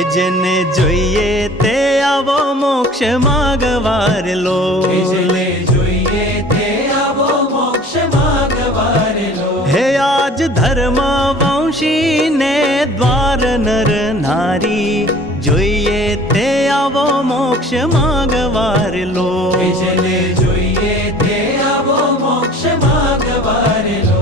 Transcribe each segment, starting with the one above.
હે જેને જોઈએ તે આવો મોક્ષ માગવાર લો, જેને જોઈએ તે આવો મોક્ષ માગવાર લો. હે આજ ધર્મ વંશી ને દ્વાર નર નારી, જોઈએ તે આવો મોક્ષ માગવાર લો. જેને જોઈએ તે આવો મોક્ષ માગવાર લો.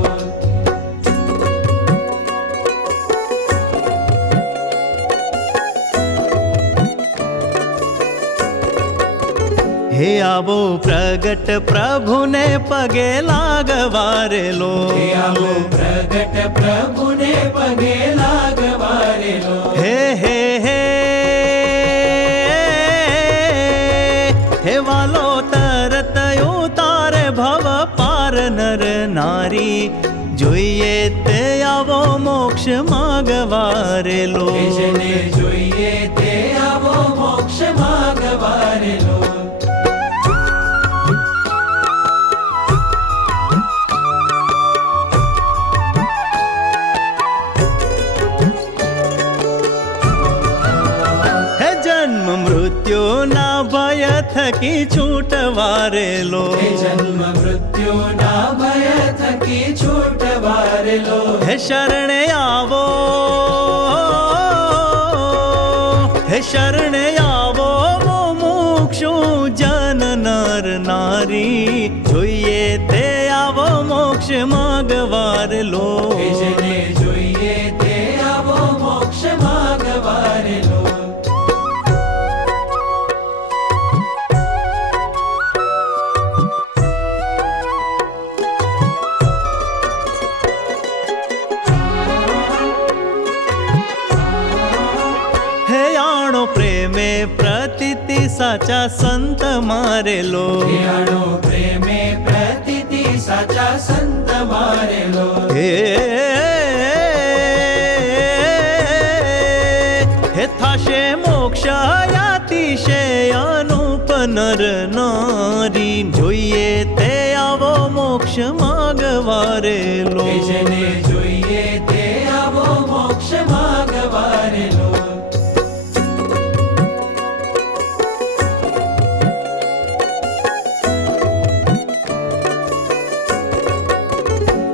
હે આવો પ્રગટ પ્રભુને પગે લાગવાર લો, આવો પ્રગટ પ્રભુને પગે લાગવાર લો. હે હે હે હે વાલો તરત ઉતારે ભવ પાર નર નારી, જોઈએ તે આવો મોક્ષ માગવાર લો. જેને જોઈએ તે આવો મોક્ષ માગવાર લો. હે જન્મ મૃત્યુના ભય થકી છૂટવાર લો, જન્મ મૃત્યુના ભય થકી છૂટવાર લો. હે શરણે આવો, હે શરણે આવો મુમુક્ષુ જન નર નારી, જોઈએ તે આવો મોક્ષ માગવાર લો. જેને જોઈએ તે આવો મોક્ષ માગવાર લો. હે આણો પ્રેમે પ્રતીતિ સાચા સંત મારેલો, યાણો પ્રેમે પ્રતીતિ સાચા સંત મારેલો. હે હે થાશે મોક્ષ અતિશય અનુપ નર નારી, જોઈએ તે આવો મોક્ષ માગવારે લો. જેને જોઈએ તે આવો મોક્ષ માગવાર લો.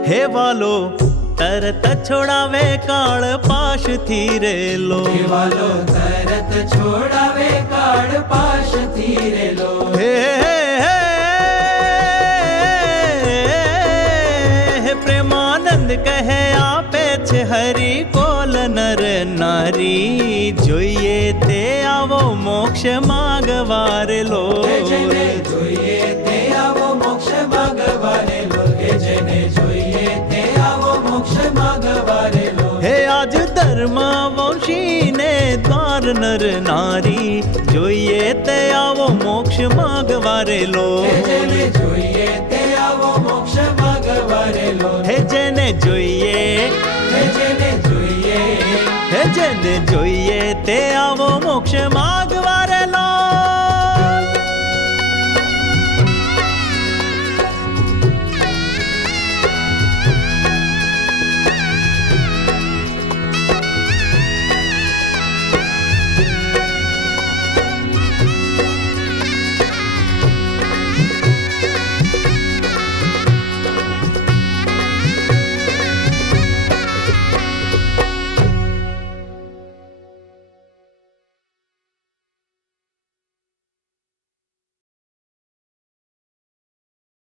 હે વાલો તરત છોડાવે કાળ પાશથી રેલો, વાલો તરત છોડાવે કાળ પાશથી રેલો. હે હે પ્રેમાનંદ કહે આપે છે હરી કોલ નર નારી, જોઈએ તે આવો મોક્ષ માગવાર લો. જેને જોઈએ તે આવો મોક્ષ માગવાર લો. જેને જોઈએ તે આવો મોક્ષ માગવાર લો. હે આજ ધર્મ વંશી ને દ્વાર નર નારી, જોઈએ તે આવો મોક્ષ માગવારે લો. જેને જોઈએ તે આવો મોક્ષ માગવાર લો. હે જેને જોઈએ, જેને જોઈએ હે જેને જોઈએ તે આવો મોક્ષ માગ